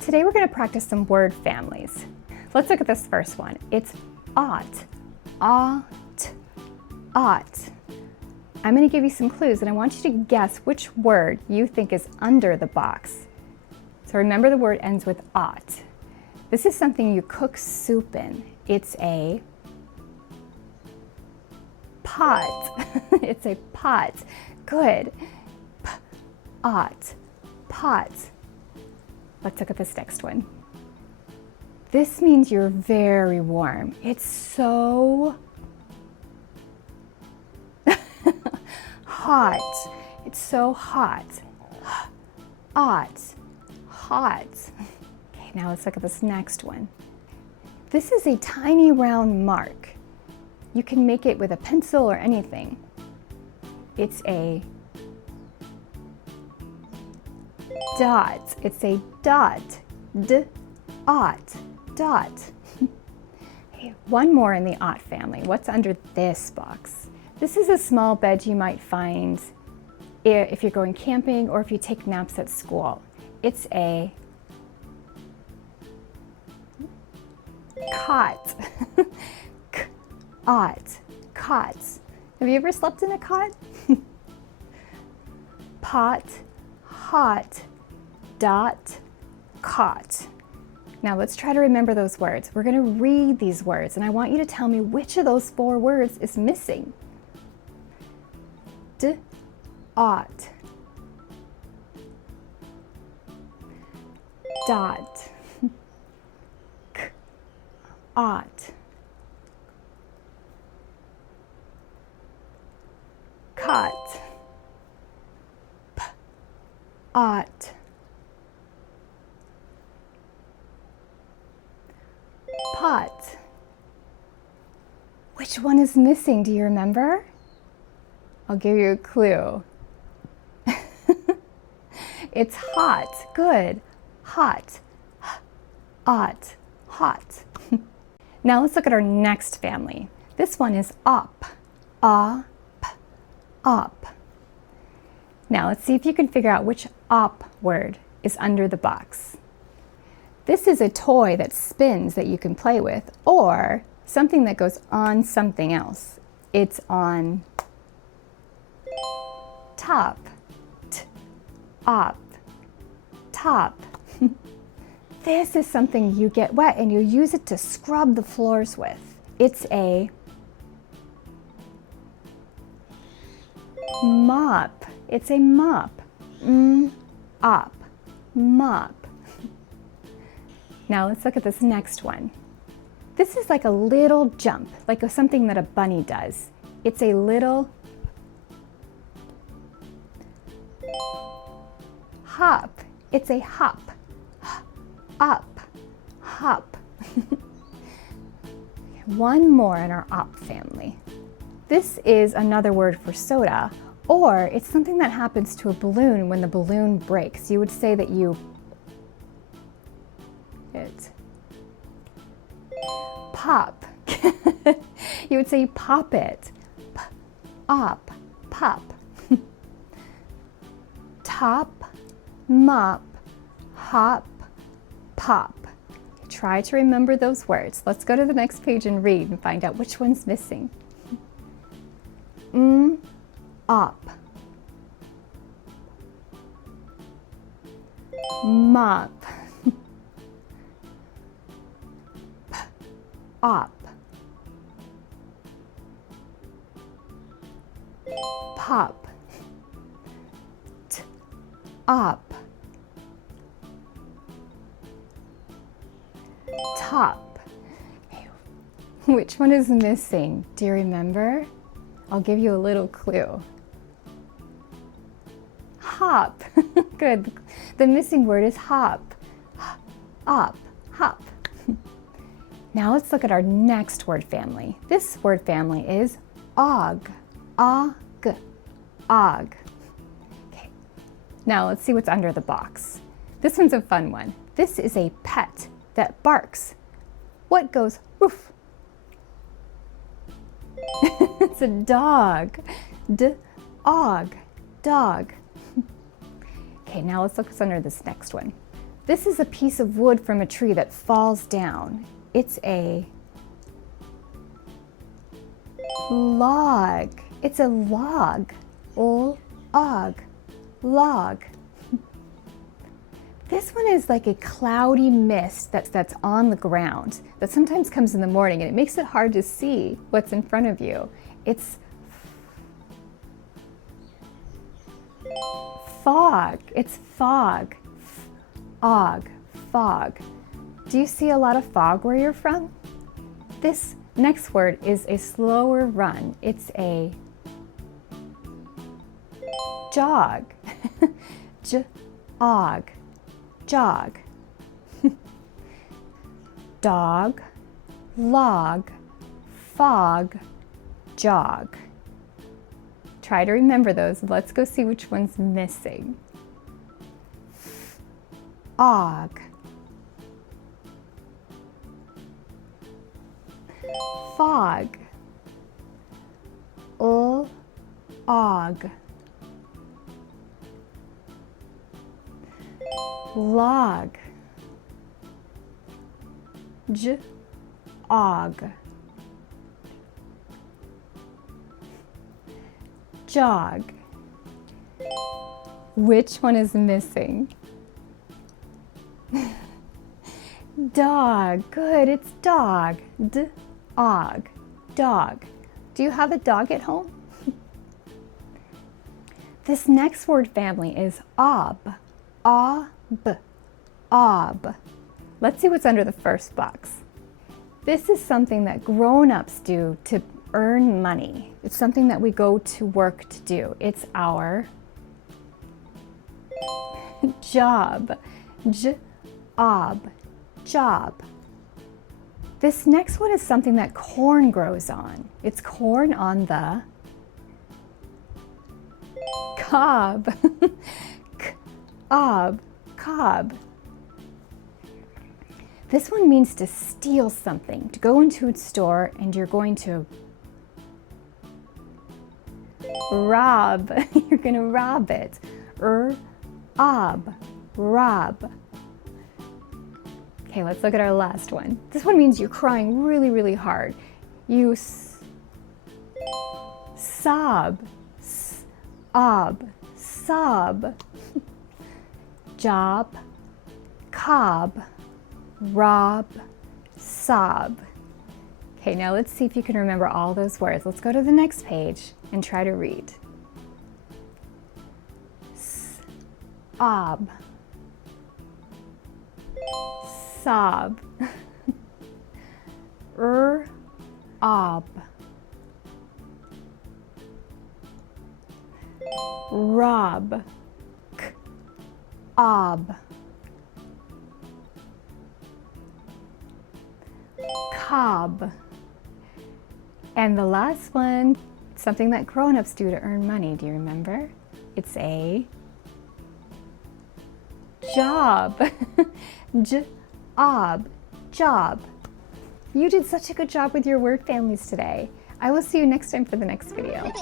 Today we're going to practice some word families. Let's look at this first one. It's ought, ought, ought. I'm going to give you some clues and I want you to guess which word you think is under the box. So remember the word ends with ought. This is something you cook soup in. It's a pot. It's a pot. Good. Ought, pot. Let's look at this next one. This means you're very warm. It's so hot. It's so hot. Ought, hot. Okay, now let's look at this next one. This is a tiny round mark. You can make it with a pencil or anything. It's a dot. It's a dot. D-ought. Dot. Okay, one more in the ought family. What's under this box? This is a small bed you might find if you're going camping or if you take naps at school. It's a cot. Ought. Cot. Have you ever slept in a cot? Pot, hot, dot, cot. Now let's try to remember those words. We're going to read these words and I want you to tell me which of those four words is missing. D-ought, dot, k-ought, cot, p-ought, pot. Which one is missing? Do you remember? I'll give you a clue. It's hot. Good. Hot. Ought. Hot. Now let's look at our next family. This one is op. Op. Op. Now let's see if you can figure out which op word is under the box. This is a toy that spins that you can play with, or something that goes on something else. It's on top. T-op. Top. This is something you get wet and you use it to scrub the floors with. It's a mop. It's a mop. Op. Mop. Now let's look at this next one. This is like a little jump, like something that a bunny does. It's a little hop. It's a hop. Up. Hop. One more in our op family. This is another word for soda, or it's something that happens to a balloon when the balloon breaks. You would say that you pop. You would say pop it. Op, pop. Top, mop, hop, pop. Try to remember those words. Let's go to the next page and read and find out which one's missing. Op. Mop. Op. Pop. T-op. Top. Which one is missing? Do you remember? I'll give you a little clue. Hop. Good. The missing word is hop. Op. Hop. Now let's look at our next word family. This word family is og. Og. Og. Okay. Now let's see what's under the box. This one's a fun one. This is a pet that barks. What goes woof? It's a dog. D-og. Dog. Okay, now let's look what's under this next one. This is a piece of wood from a tree that falls down. It's a log. It's a log. Og. Log. This one is like a cloudy mist that's on the ground that sometimes comes in the morning, and it makes it hard to see what's in front of you. It's fog. It's fog. Og. Fog. Do you see a lot of fog where you're from? This next word is a slower run. It's a jog. Jog. Jog. Dog, log, fog, jog. Try to remember those. Let's go see which one's missing. Og. Fog. Og. Log. Og. Jog. Which one is missing? Dog. Good, it's dog. Og. Dog. Do you have a dog at home? This next word family is ob. Ob. Ob. Let's see what's under the first box. This is something that grown-ups do to earn money. It's something that we go to work to do. It's our job. Job. Job. This next one is something that corn grows on. It's corn on the cob. Cob. Cob. This one means to steal something, to go into a store and you're going to rob. You're going to rob it. Ob. Rob. Okay, let's look at our last one. This one means you're crying really, really hard. You sob. Ob. Sob. Job. Cob. Rob. Sob. Okay, now let's see if you can remember all those words. Let's go to the next page and try to read. Sob. Sob. Ob. Rob. Ob. Cob. And the last one, something that grown-ups do to earn money. Do you remember? It's a job. Job. Job. You did such a good job with your word families today. I will see you next time for the next video.